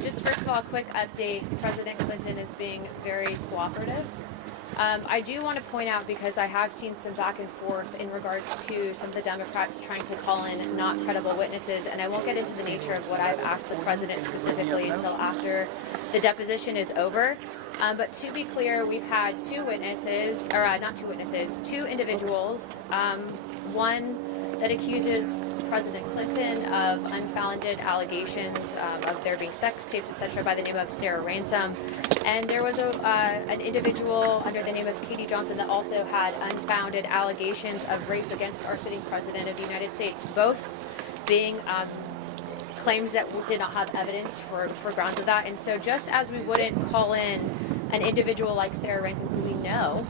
Just first of all, a quick update. President Clinton is being very cooperative. I do want to point out, because I have seen some back and forth in regards to some of the Democrats trying to call in not credible witnesses, and I won't get into the nature of what I've asked the president specifically until after the deposition is over. But to be clear, we've had two individuals. One that accuses President Clinton of unfounded allegations of there being sex tapes, etc., by the name of Sarah Ransom. And there was an individual under the name of Katie Johnson that also had unfounded allegations of rape against our sitting president of the United States, both being claims that did not have evidence for grounds of that. And so just as we wouldn't call in an individual like Sarah Ransom, who we know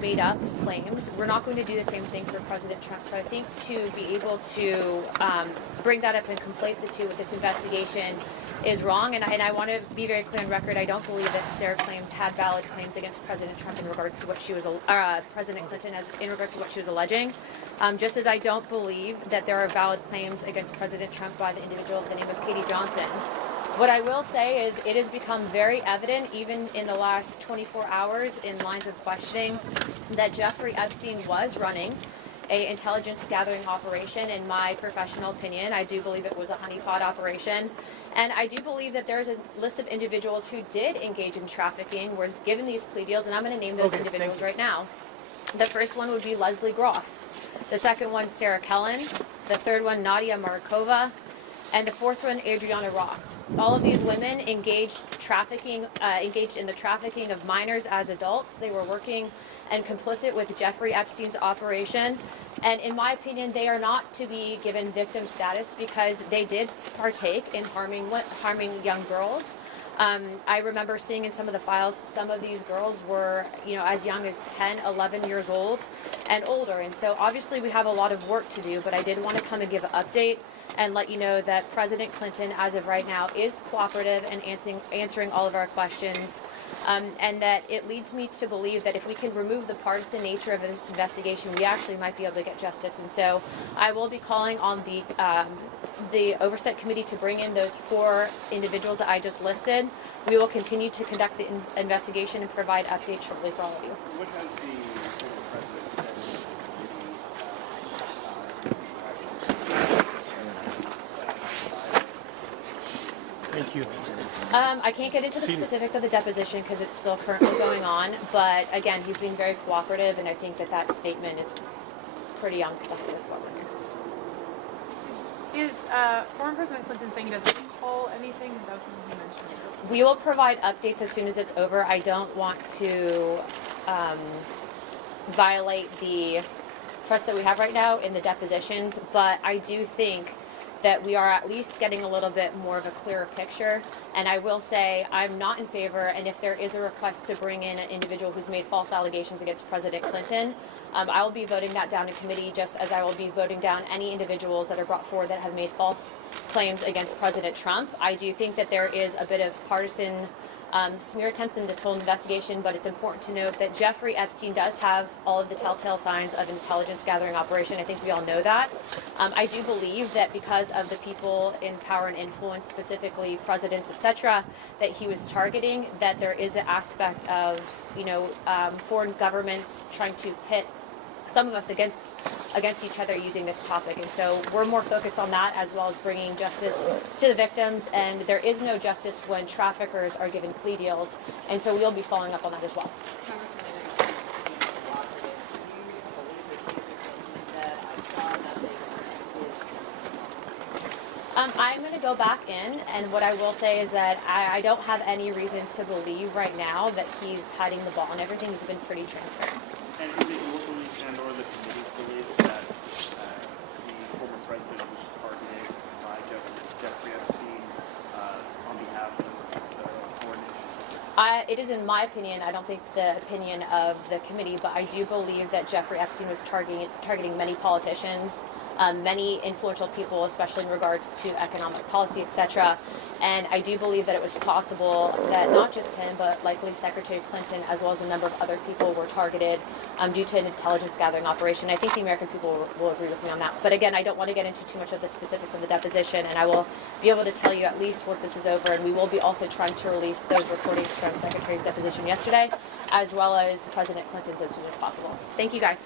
made up claims, we're not going to do the same thing for President Trump. So I think to be able to bring that up and conflate the two with this investigation is wrong. And I want to be very clear on record. I don't believe that Sarah claims had valid claims against President Trump in regards to what she was, President Clinton in regards to what she was alleging. Just as I don't believe that there are valid claims against President Trump by the individual with the name of Katie Johnson. What I will say is it has become very evident, even in the last 24 hours in lines of questioning, that Jeffrey Epstein was running an intelligence gathering operation. In my professional opinion, I do believe it was a honeypot operation. And I do believe that there's a list of individuals who did engage in trafficking, were given these plea deals, and I'm going to name those individuals right now. The first one would be Leslie Groff. The second one, Sarah Kellen. The third one, Nadia Markova. And the fourth one, Adriana Ross. All of these women engaged in the trafficking of minors as adults. They were working and complicit with Jeffrey Epstein's operation. And in my opinion, they are not to be given victim status because they did partake in harming young girls. I remember seeing in some of the files, some of these girls were, as young as 10, 11 years old and older. And so obviously we have a lot of work to do, but I did want to come and give an update and let you know that President Clinton, as of right now, is cooperative and answering all of our questions, and that it leads me to believe that if we can remove the partisan nature of this investigation, we actually might be able to get justice. And so I will be calling on the Oversight Committee to bring in those 4 individuals that I just listed. We will continue to conduct the investigation and provide updates shortly for all of you. What has the president said? Thank you. I can't get into the specifics of the deposition because it's still currently going on, but again, he's being very cooperative, and I think that statement is pretty on point with what we're doing. Is former President Clinton saying he doesn't recall anything? That was something he mentioned. We will provide updates as soon as it's over. I don't want to violate the trust that we have right now in the depositions, but I do think that we are at least getting a little bit more of a clearer picture. And I will say I'm not in favor, and if there is a request to bring in an individual who's made false allegations against President Clinton, I will be voting that down in committee, just as I will be voting down any individuals that are brought forward that have made false claims against President Trump. I do think that there is a bit of partisan smear attempts in this whole investigation, but it's important to note that Jeffrey Epstein does have all of the telltale signs of an intelligence gathering operation. I think we all know that. I do believe that because of the people in power and influence, specifically presidents, etc., that he was targeting, that there is an aspect of, foreign governments trying to pit some of us against each other using this topic. And so we're more focused on that, as well as bringing justice to the victims. And there is no justice when traffickers are given plea deals. And so we'll be following up on that as well. I'm going to go back in, and what I will say is that I don't have any reason to believe right now that he's hiding the ball, and everything has been pretty transparent. And is it your belief and or the committee's belief that the former president was targeted by Jeffrey Epstein on behalf of the foreign nations? It is in my opinion, I don't think the opinion of the committee, but I do believe that Jeffrey Epstein was targeting many politicians many influential people, especially in regards to economic policy, etc. And I do believe that it was possible that not just him, but likely Secretary Clinton, as well as a number of other people, were targeted due to an intelligence gathering operation. I think the American people will agree with me on that. But again, I don't want to get into too much of the specifics of the deposition, and I will be able to tell you at least once this is over. And we will be also trying to release those recordings from Secretary's deposition yesterday, as well as President Clinton's as soon as possible. Thank you, guys.